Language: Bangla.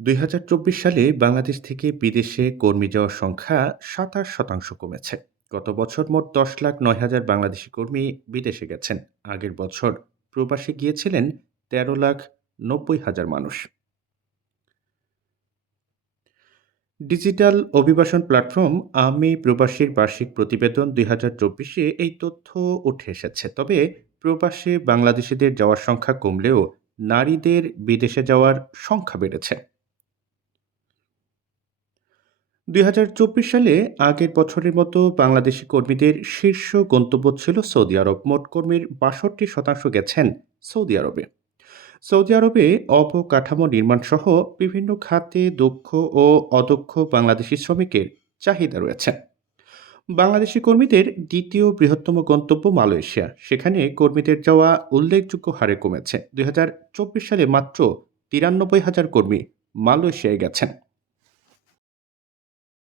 দুই হাজার চব্বিশ সালে বাংলাদেশ থেকে বিদেশে কর্মী যাওয়ার সংখ্যা সাতাশ শতাংশ কমেছে। গত বছর মোট দশ লাখ নয় হাজার বাংলাদেশি কর্মী বিদেশে গেছেন। আগের বছর প্রবাসে গিয়েছিলেন তেরো লাখ নব্বই হাজার মানুষ। ডিজিটাল অভিবাসন প্ল্যাটফর্ম আমি প্রবাসীর বার্ষিক প্রতিবেদন দুই হাজার চব্বিশে এই তথ্য উঠে এসেছে। তবে প্রবাসে বাংলাদেশিদের যাওয়ার সংখ্যা কমলেও নারীদের বিদেশে যাওয়ার সংখ্যা বেড়েছে। দুই হাজার চব্বিশ সালে আগের বছরের মতো বাংলাদেশি কর্মীদের শীর্ষ গন্তব্য ছিল সৌদি আরব। মোট কর্মীর বাষট্টি শতাংশ গেছেন সৌদি আরবে। সৌদি আরবে অবকাঠামো নির্মাণ সহ বিভিন্ন খাতে দক্ষ ও অদক্ষ বাংলাদেশি শ্রমিকের চাহিদা রয়েছে। বাংলাদেশি কর্মীদের দ্বিতীয় বৃহত্তম গন্তব্য মালয়েশিয়া। সেখানে কর্মীদের যাওয়া উল্লেখযোগ্য হারে কমেছে। দুই হাজার চব্বিশ সালে মাত্র তিরানব্বই হাজার কর্মী মালয়েশিয়ায় গেছেন।